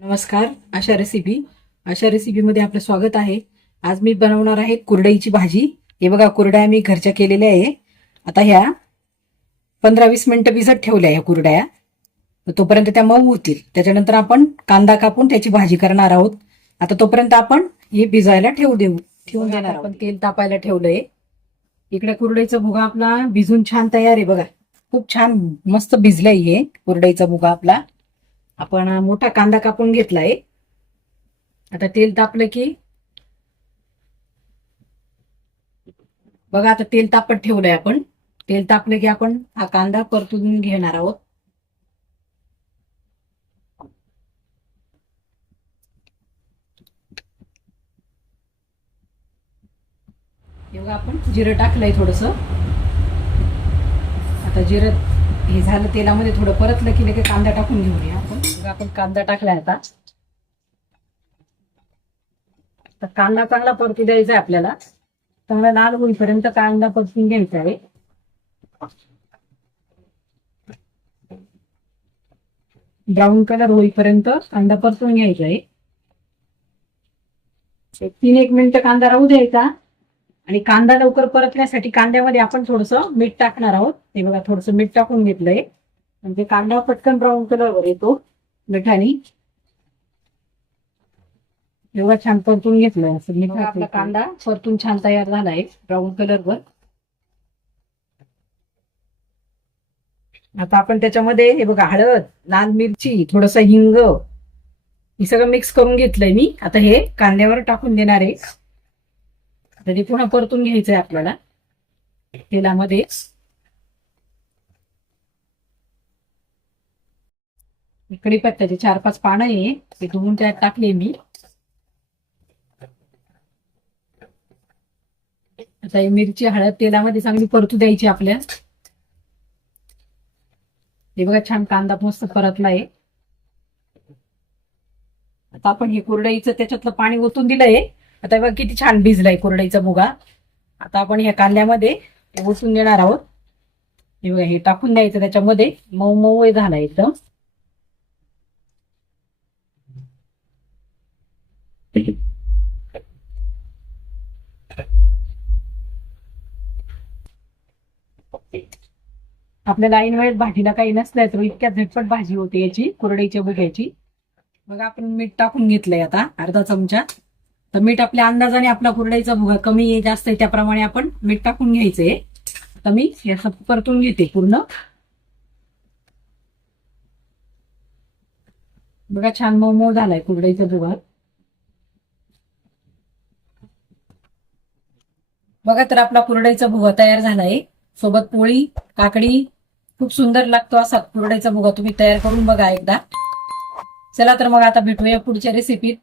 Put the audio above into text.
नमस्कार. आशा रेसिपीमध्ये आपलं स्वागत आहे. आज मी बनवणार आहे कुरडईची भाजी. हे बघा, कुरड्या मी घरच्या केलेल्या आहे. आता ह्या 15-20 मिनिटं भिजत ठेवल्या ह्या कुरड्या. तोपर्यंत त्या मऊ होतील. त्याच्यानंतर आपण कांदा कापून त्याची भाजी करणार आहोत. आता तोपर्यंत आपण हे भिजायला ठेवून देणार आहोत. आपण तेल तापायला ठेवलंय. इकडे कुरडईचा भुगा आपला भिजून छान तयार आहे बघा. खूप छान मस्त भिजलाय हे कुरडईचा भुगा आपला. आपण मोठा कांदा कापून घेतलाय. आता तेल तापलं की बघा, आता तेल तापत ठेवलंय आपण. तेल तापलं की आपण हा कांदा परतून घेणार आहोत. हे बघा, आपण जिरं टाकलंय थोडस. आता जिरं हे झालं तेलामध्ये थोडं परतलं की लगेच कांदा टाकून घेऊया आपण. बघा, आपण कांदा टाकलाय. आता कांदा चांगला परतू द्यायचा आहे आपल्याला. चांगला लाल होईपर्यंत कांदा परतून घ्यायचा आहे. ब्राऊन कलर होईपर्यंत कांदा परतून घ्यायचा आहे. 3-1 मिनिटं कांदा राहू द्यायचा. आणि कांदा लवकर परतण्यासाठी कांद्यामध्ये आपण थोडंसं मीठ टाकणार आहोत. हे बघा, थोडंसं मीठ टाकून घेतलंय म्हणजे कांदा पटकन ब्राऊन कलरवर येतो मिठाने. एवढा छान परतून घेतलाय. असं मिठा आपला कांदा परतून छान तयार झालाय ब्राऊन कलरवर. आता आपण त्याच्यामध्ये हे बघा, हळद, लाल मिरची, थोडस हिंग, हे सगळं मिक्स करून घेतलंय मी. आता हे कांद्यावर टाकून देणार आहे. आता ते पुन्हा परतून घ्यायचंय आपल्याला तेलामध्ये. कढीपत्त्याचे 4-5 पानं आहे ते धुवून त्यात टाकले मी. आता ही मिरची, हळद तेलामध्ये चांगली परतू द्यायची आपल्या. हे बघा, छान कांदा मस्त परतलाय. आता आपण हे कुरडईचं त्याच्यातलं पाणी ओतून दिलंय. आता बघा किती छान भिजलाय कुरडईचा भुगा. आता आपण ह्या कांद्यामध्ये ओतून देणार आहोत. हे बघा, हे टाकून द्यायचं त्याच्यामध्ये. मऊ मऊ झाला एकदम. आपल्याला ऐन वेळेस भाजीला काही नसलं तर इतक्या झटपट भाजी होते याची, कुरडईच्या भुग्याची. बघा, आपण मीठ टाकून घेतलंय आता अर्धा चमचा. तर मीठ आपल्या अंदाजाने, आपला कुरडईचा भुगा कमी आहे जास्त आहे त्याप्रमाणे आपण मीठ टाकून घ्यायचंय. आता मी याचं परतून घेते पूर्ण. बघा, छान मऊ मऊ झालाय कुरडईचा भुगा. बघा, तर आपला कुरडईचा भुगा तयार झालाय. सोबत पोळी, काकडी, खूप सुंदर लागतो असा कुरडईचा भुगा. तुम्ही तयार करून बघा एकदा. चला तर मग आता भेटूया पुढच्या रेसिपीत.